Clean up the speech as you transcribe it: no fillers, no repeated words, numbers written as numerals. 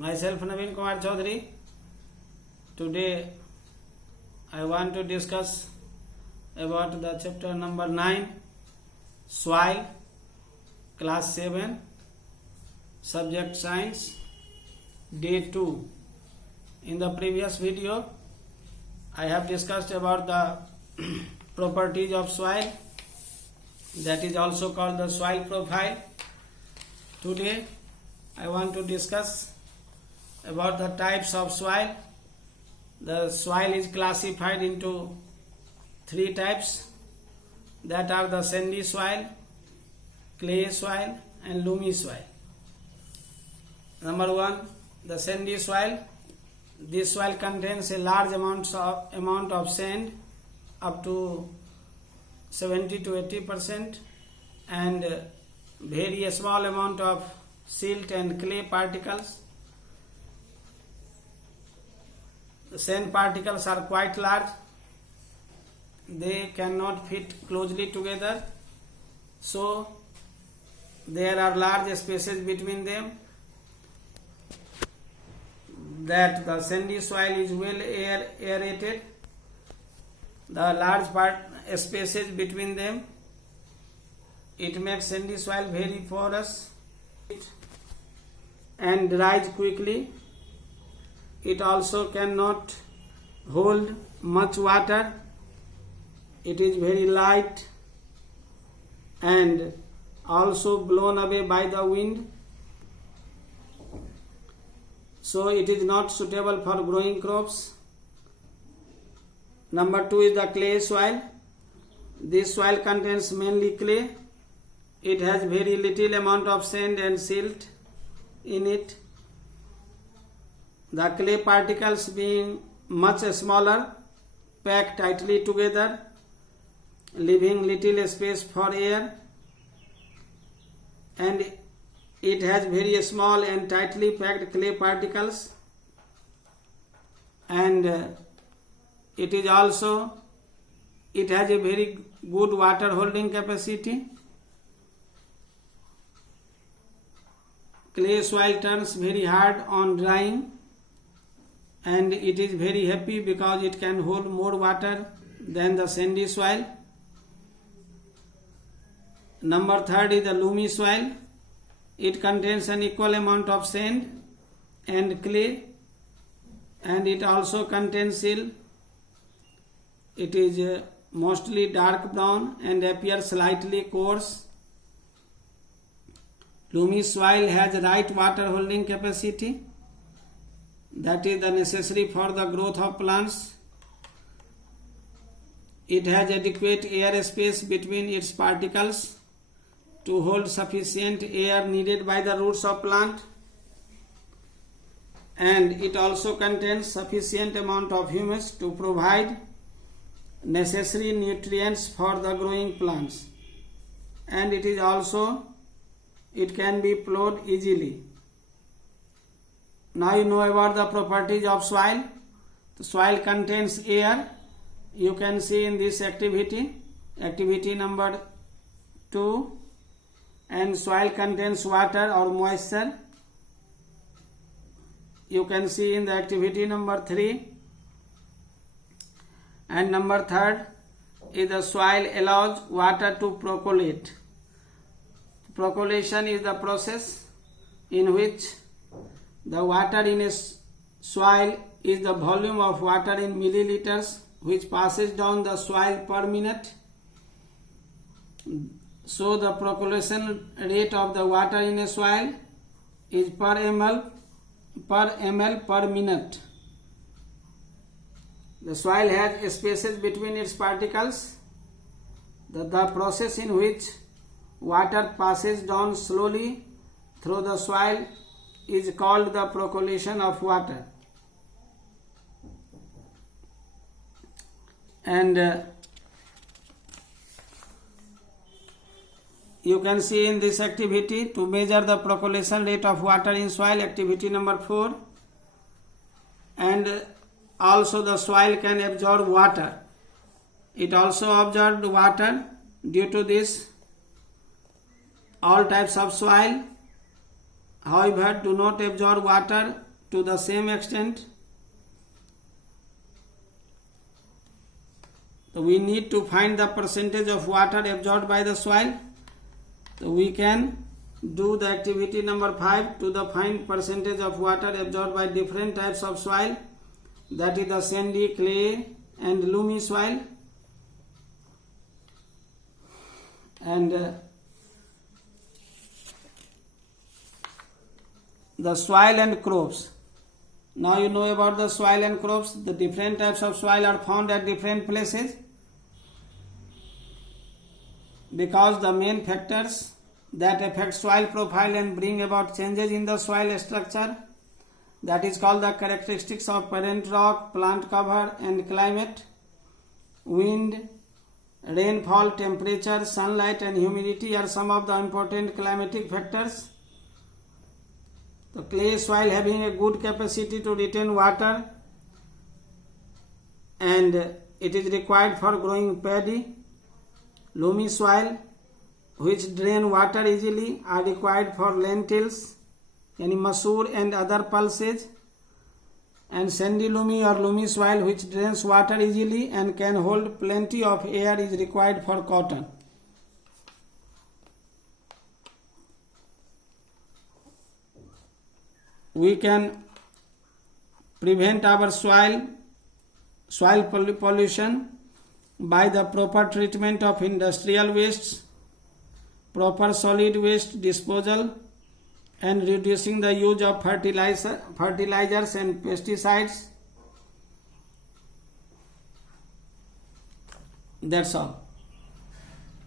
Myself Naveen Kumar Chaudhary. Today I want to discuss about the chapter number 9, Soil, class 7, subject science, day 2. In the previous video I have discussed about the properties of soil, that is also called the soil profile. Today I want to discuss about the types of soil. The soil is classified into 3 types, that are the sandy soil, clay soil and loamy soil. Number 1, the sandy soil. This soil contains a large amount of sand, up to 70 to 80%, and very small amount of silt and clay particles. The sand particles are quite large. They cannot fit closely together, so there are large spaces between them. That the sandy soil is well aerated. The large spaces between them, it makes sandy soil very porous and dries quickly. It also cannot hold much water. It is very light and also blown away by the wind, so it is not suitable for growing crops. Number 2 is the clay soil. This soil contains mainly clay. It has very little amount of sand and silt in it. The clay particles, being much smaller, pack tightly together, leaving little space for air, and it has very small and tightly packed clay particles, and it has a very good water holding capacity. Clay soil turns very hard on drying, and it is very happy because it can hold more water than the sandy soil. Number 3 is the loamy soil. It contains an equal amount of sand and clay, and it also contains silt. It is mostly dark brown and appears slightly coarse. Loamy soil has right water holding capacity, that is the necessary for the growth of plants. It has adequate air space between its particles to hold sufficient air needed by the roots of plant, and it also contains sufficient amount of humus to provide necessary nutrients for the growing plants, and it can be plowed easily. Now you know about the properties of soil. The soil contains air. You can see in this activity number 2, and soil contains water or moisture. You can see in the activity number 3. And number 3 is the soil allows water to percolate. Percolation is the process in which the water in a soil is the volume of water in milliliters which passes down the soil per minute. So the percolation rate of the water in a soil is per ml per minute. The soil has spaces between its particles. The process in which water passes down slowly through the soil is called the percolation of water. And you can see in this activity, to measure the percolation rate of water in soil, activity number 4, and also the soil can absorb water. It also absorbed water. Due to this, all types of soil, however, do not absorb water to the same extent. So we need to find the percentage of water absorbed by the soil. So we can do the activity number 5 to the find percentage of water absorbed by different types of soil, that is the sandy, clay and loamy soil. And the soil and crops. Now you know about the soil and crops. The different types of soil are found at different places, because the main factors that affect soil profile and bring about changes in the soil structure, that is called the characteristics of parent rock, plant cover and climate, wind, rainfall, temperature, sunlight and humidity are some of the important climatic factors. The clay soil having a good capacity to retain water and it is required for growing paddy. Loamy soil which drain water easily are required for lentils, yani masoor and other pulses. And sandy loamy or loamy soil which drains water easily and can hold plenty of air is required for cotton. We can prevent our soil pollution by the proper treatment of industrial wastes, proper solid waste disposal, and reducing the use of fertilizers and pesticides. That's all.